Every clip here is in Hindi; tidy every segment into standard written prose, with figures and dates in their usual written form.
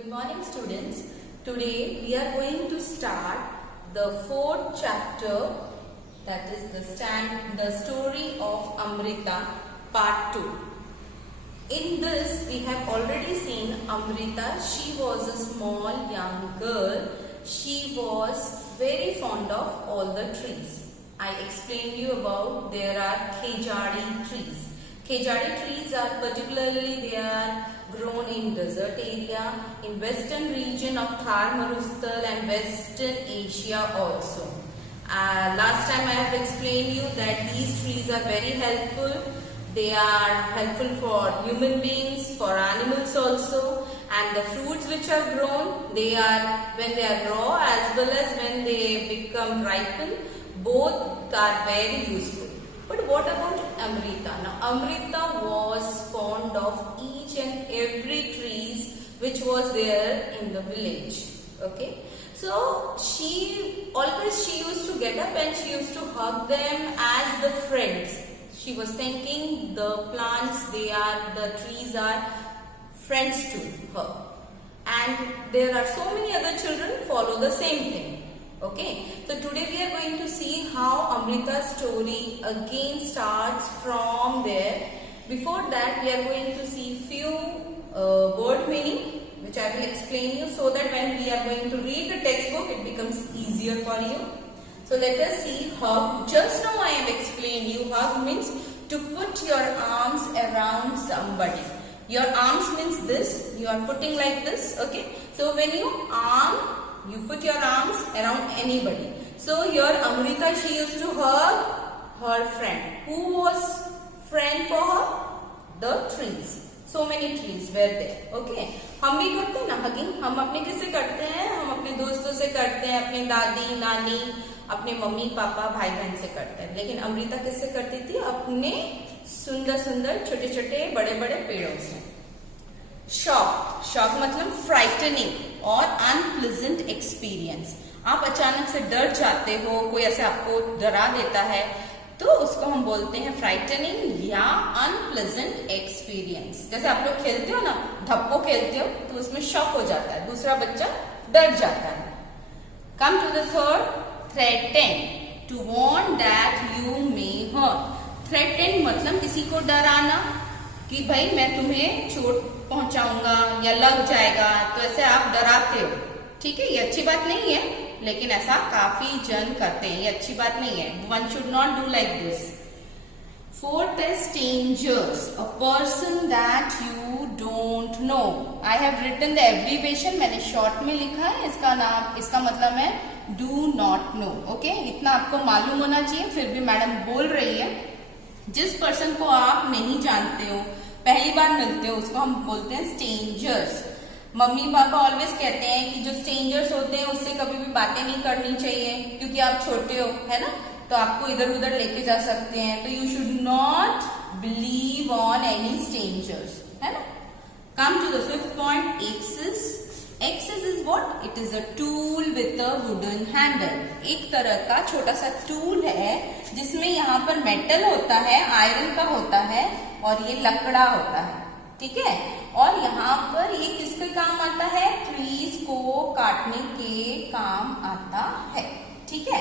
Good morning students. Today we are going to start the fourth chapter, that is the story of Amrita part 2. In this we have already seen Amrita. She was a small young girl. She was very fond of all the trees. I explained you about there are khejadi trees. Khejadi trees are they are grown in desert area, in western region of Thar Marustal and Western Asia also. Last time I have explained you that these trees are very helpful. They are helpful for human beings, for animals also, and the fruits which are grown, they are when they are raw as well as when they become ripened, both are very useful. But what about Amrita? Now Amrita was fond of each and every trees which was there in the village. Okay, so she used to get up and she used to hug them as the friends. She was thinking the trees are friends to her, and there are so many other children follow the same thing. Okay, so today we are going to see how Amrita's story again starts from there. Before that, we are going to see few word meaning which I will explain you, so that when we are going to read the textbook it becomes easier for you. So let us see hug. Just now I have explained you, hug means to put your arms around somebody. Your arms means this, you are putting like this. Okay, so when you put your arms around anybody. So here Amrita, she used to hug her friend. Who was friend for her? The trees. So many trees were there. Okay, हम भी करते हैं ना hugging. हम अपने किससे करते हैं? हम अपने दोस्तों से करते हैं, अपने दादी नानी, अपने मम्मी पापा भाई बहन से करते हैं. लेकिन अमृता किससे करती थी? अपने सुंदर सुंदर छोटे छोटे बड़े बड़े पेड़ों से. शॉक मतलब फ्राइटनिंग और अनप्लीजेंट एक्सपीरियंस. आप अचानक से डर जाते हो, कोई ऐसे आपको डरा देता है, तो उसको हम बोलते हैं फ्राइटनिंग या अनप्लीजेंट एक्सपीरियंस. जैसे आप लोग खेलते हो ना, धप्पो खेलते हो, तो उसमें शॉक हो जाता है, दूसरा बच्चा डर जाता है. Come to the third, threaten, to warn that you may hurt. Threaten मतलब किसी को डराना कि भाई मैं तुम्हें चोट पहुंचाऊंगा या लग जाएगा, तो ऐसे आप डराते हो. ठीक है, ये अच्छी बात नहीं है, लेकिन ऐसा काफी जन करते हैं, ये अच्छी बात नहीं है. One should not do like this. Fourth है strangers, a person that you don't know. I have written the abbreviation, मैंने शॉर्ट में लिखा है. इसका मतलब है do not know. ओके, इतना आपको मालूम होना चाहिए. फिर भी मैडम बोल रही है, जिस पर्सन को आप नहीं जानते हो, पहली बार मिलते हो, उसको हम बोलते हैं स्ट्रेंजर्स. मम्मी पापा ऑलवेज कहते हैं कि जो स्ट्रेंजर्स होते हैं उससे कभी भी बातें नहीं करनी चाहिए, क्योंकि आप छोटे हो, है ना, तो आपको इधर उधर लेके जा सकते हैं. तो you should not believe on any strangers, है ना. Come to the fifth point, access. Access is what? It is a tool with a wooden handle. एक तरह का छोटा सा टूल है जिसमें यहाँ पर मेटल होता है, आयरन का होता है, और ये लकड़ा होता है. ठीक है, और यहाँ पर ये किसके काम आता है? ट्रीज को काटने के काम आता है. ठीक है,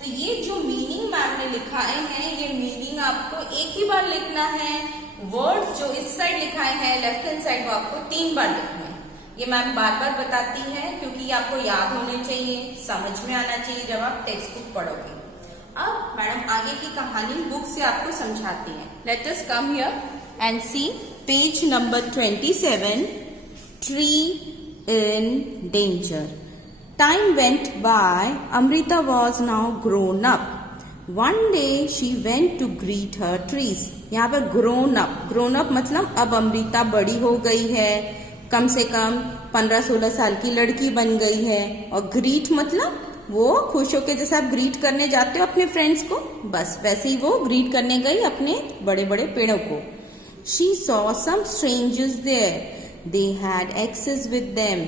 तो ये जो मीनिंग मैम ने लिखाए हैं, ये मीनिंग आपको एक ही बार लिखना है. वर्ड्स जो इस साइड लिखाए हैं लेफ्ट हैंड साइड, वो आपको 3 बार लिखना है. ये मैम बार बार बताती है क्योंकि ये आपको याद होने चाहिए, समझ में आना चाहिए जब आप टेक्स्ट बुक पढ़ोगे. अब मैडम आगे की कहानी बुक से आपको समझाती है. Let us come here and see page number 27, tree in danger. Time went by. Amrita was now grown up. One day she went to greet her trees. यहाँ पर grown up मतलब अब अमृता बड़ी हो गई है, कम से कम 15-16 साल की लड़की बन गई है. और ग्रीट मतलब वो खुश होके, जैसे आप ग्रीट करने जाते हो अपने फ्रेंड्स को, बस वैसे ही वो ग्रीट करने गई अपने बड़े बड़े पेड़ों को. She saw some strangers there. They had axes with them.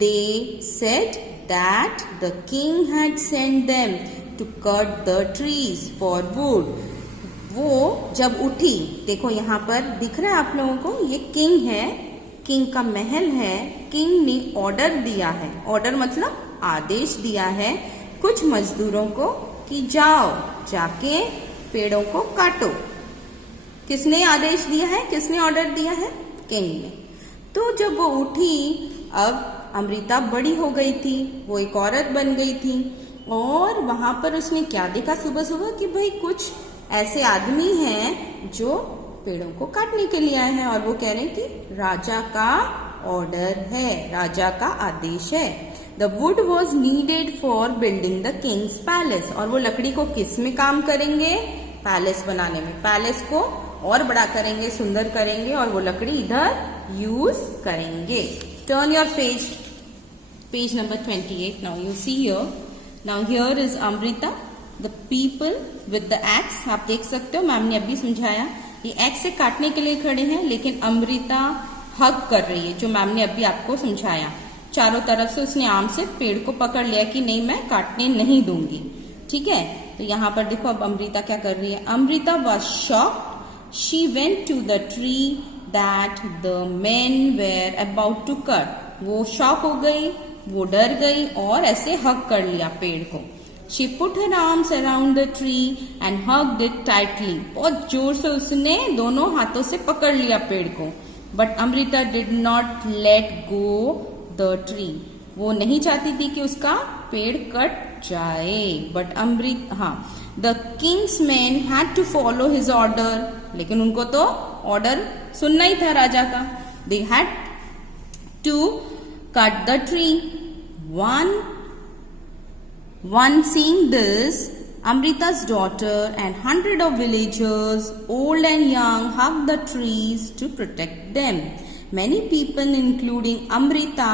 They said that the king had sent them to cut the trees for wood. वो जब उठी, देखो यहाँ पर दिख रहा है आप लोगों को, ये किंग है, किंग का महल है, किंग ने ऑर्डर दिया है, ऑर्डर मतलब आदेश दिया है कुछ मजदूरों को कि जाओ जाके पेड़ों को काटो। किसने आदेश दिया है, किसने ऑर्डर दिया है? किंग ने। तो जब वो उठी, अब अमृता बड़ी हो गई थी, वो एक औरत बन गई थी और वहां पर उसने क्या देखा सुबह सुबह कि भाई कुछ ऐसे आदमी हैं जो पेड़ों को काटने के लिए आए हैं और वो कह रहे हैं कि राजा का ऑर्डर है, राजा का आदेश है। The wood was needed for building the Kings palace. और वो लकड़ी को किस में काम करेंगे? पैलेस बनाने में। पैलेस को और बड़ा करेंगे, सुंदर करेंगे और वो लकड़ी इधर यूज करेंगे। Turn your page number 28. Now you see here, now here is Amrita, the people with the x. आप देख सकते हो, मैम ने अभी समझाया, ये एक्स से काटने के लिए खड़े हैं, लेकिन अमृता हग कर रही है, जो मैम ने अभी आपको समझाया। चारों तरफ से उसने आर्म से पेड़ को पकड़ लिया कि नहीं, मैं काटने नहीं दूंगी। ठीक है, तो यहाँ पर देखो अब अमृता क्या कर रही है। Amrita was shocked, she went to the tree that the men were about to cut. वो शॉक हो गई, वो डर गई और ऐसे हग कर लिया पेड़ को। She put her arms around the tree and hugged it tightly. बहुत जोर से उसने दोनों हाथों से पकड़ लिया पेड़ को। But Amrita did not let go the tree. वो नहीं चाहती थी कि उसका पेड़ कट जाए। But the king's men had to follow his order. लेकिन उनको तो ऑर्डर सुनना ही था राजा का। They had to cut the tree. One seeing this, Amrita's daughter and hundred of villagers, old and young, hugged the trees to protect them. Many people, including Amrita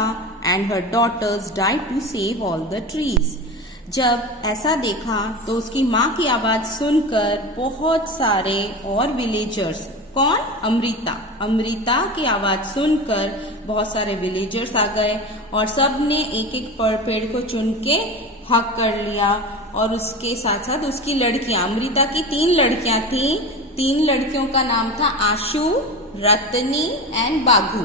and her daughters, died to save all the trees. जब ऐसा देखा तो उसकी माँ की आवाज सुनकर बहुत सारे और विलेजर्स, कौन? अमृता की आवाज सुनकर बहुत सारे विलेजर्स आ गए और सब ने एक एक पेड़ को चुन के हक कर लिया। और उसके साथ साथ उसकी लड़कियां, अमृता की 3 लड़कियां थी। 3 लड़कियों का नाम था आशु, रत्नी एंड बाघू।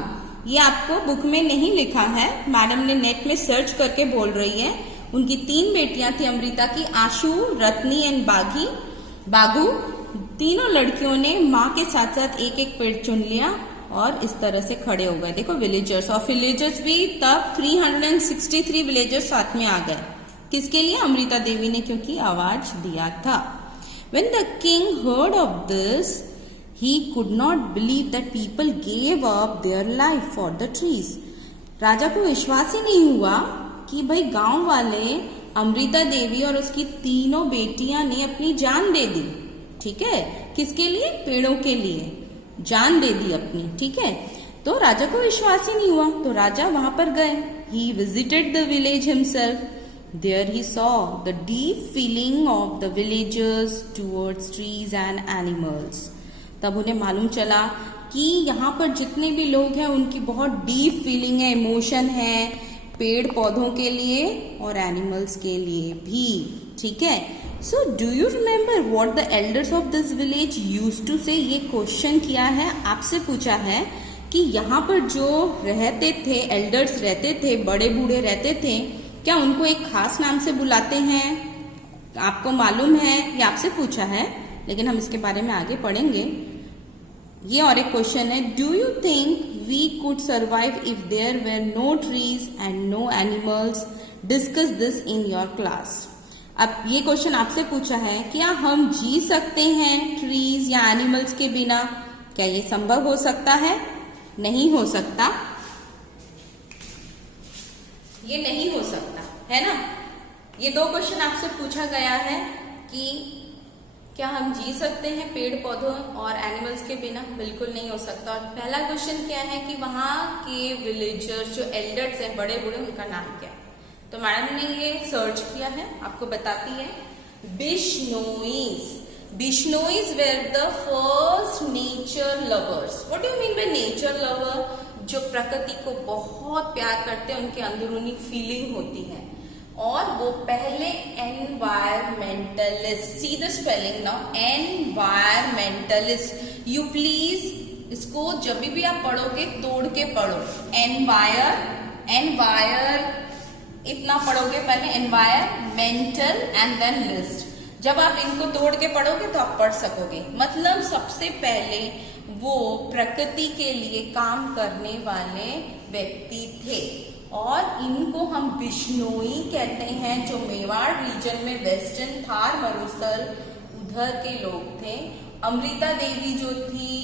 ये आपको बुक में नहीं लिखा है, मैडम ने नेट में सर्च करके बोल रही है। उनकी 3 बेटियां थी अमृता की, आशु, रत्नी एंड बाघू। तीनों लड़कियों ने माँ के साथ साथ एक एक पेड़ चुन लिया और इस तरह से खड़े हो गए। देखो विलेजर्स, और विलेजर्स भी तब 363 विलेजर्स साथ में आ गए। किसके लिए? अमृता देवी ने, क्योंकि आवाज दिया था। When the king heard of this, he could not believe that people gave up their life for the trees. राजा को विश्वास ही नहीं हुआ कि भाई गांव वाले अमृता देवी और उसकी तीनों बेटियां ने अपनी जान दे दी। ठीक है, किसके लिए? पेड़ों के लिए जान दे दी अपनी। ठीक है, तो राजा को विश्वास ही नहीं हुआ, तो राजा वहां पर गए। He visited the village himself. There he saw the deep feeling of the villagers towards trees and animals. तब उन्हें मालूम चला कि यहाँ पर जितने भी लोग हैं उनकी बहुत डीप फीलिंग है, इमोशन है पेड़ पौधों के लिए और एनिमल्स के लिए भी। ठीक है, so do you remember what the elders of this village used to say? ये क्वेश्चन किया है, आपसे पूछा है कि यहाँ पर जो रहते थे, एल्डर्स रहते थे, बड़े बूढ़े रहते थे, क्या उनको एक खास नाम से बुलाते हैं? आपको मालूम है? ये आपसे पूछा है, लेकिन हम इसके बारे में आगे पढ़ेंगे। ये और एक क्वेश्चन है, do you think we could survive if there were no trees and no animals? Discuss this in your class. अब ये क्वेश्चन आपसे पूछा है, क्या हम जी सकते हैं ट्रीज या एनिमल्स के बिना? क्या ये संभव हो सकता है? नहीं हो सकता, ये नहीं हो सकता, है ना। ये 2 क्वेश्चन आपसे पूछा गया है कि क्या हम जी सकते हैं पेड़ पौधों और एनिमल्स के बिना? बिल्कुल नहीं हो सकता। और पहला क्वेश्चन क्या है कि वहां के विलेजर्स जो एल्डर्स हैं, बड़े बूढ़े, उनका नाम क्या है? तो मैडम ने ये सर्च किया है, आपको बताती है। Bishnois were the first nature lovers. What do you mean by nature lover? जो प्रकृति को बहुत प्यार करते हैं, उनके अंदरूनी फीलिंग होती है। और वो पहले environmentalist, see the spelling now, environmentalist. You please इसको जब भी आप पढ़ोगे तोड़ के पढ़ो। एनवायर इतना पढ़ोगे पहले, एनवायरमेंटल एंड देन लिस्ट। जब आप इनको तोड़ के पढ़ोगे तो आप पढ़ सकोगे। मतलब सबसे पहले वो प्रकृति के लिए काम करने वाले व्यक्ति थे और इनको हम बिश्नोई कहते हैं, जो मेवाड़ रीजन में वेस्टर्न थार मरुस्थल उधर के लोग थे। अमृता देवी जो थी,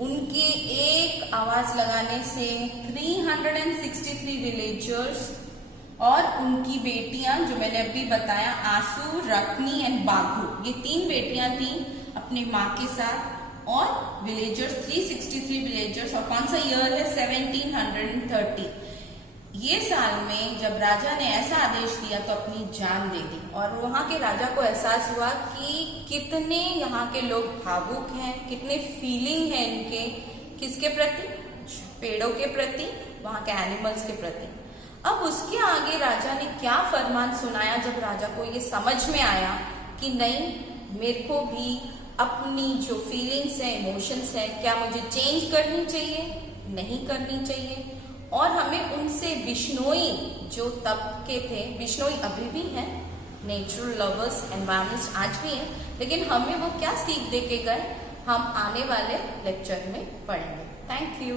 उनके एक आवाज लगाने से 363 विलेजर्स और उनकी बेटियां, जो मैंने अभी बताया, आंसू, रत्नी एंड बाघू, ये 3 बेटियां थी अपने माँ के साथ। और विलेजर्स 363 विलेजर्स। और कौन सा ईयर है? 1730। ये साल में जब राजा ने ऐसा आदेश दिया तो अपनी जान दे दी। और वहां के राजा को एहसास हुआ कि कितने यहाँ के लोग भावुक हैं, कितने फीलिंग है इनके, किसके प्रति? पेड़ों के प्रति, वहां के एनिमल्स के प्रति। अब उसके आगे राजा ने क्या फरमान सुनाया जब राजा को ये समझ में आया कि नहीं, मेरे को भी अपनी जो फीलिंग्स है, इमोशंस है, क्या मुझे चेंज करनी चाहिए? नहीं करनी चाहिए। और हमें उनसे, बिश्नोई जो तब के थे, बिश्नोई अभी भी हैं, नेचुरल लवर्स, एनवायरमेंट आज भी हैं, लेकिन हमें वो क्या सीख दे के गए, हम आने वाले लेक्चर में पढ़ेंगे। Thank you.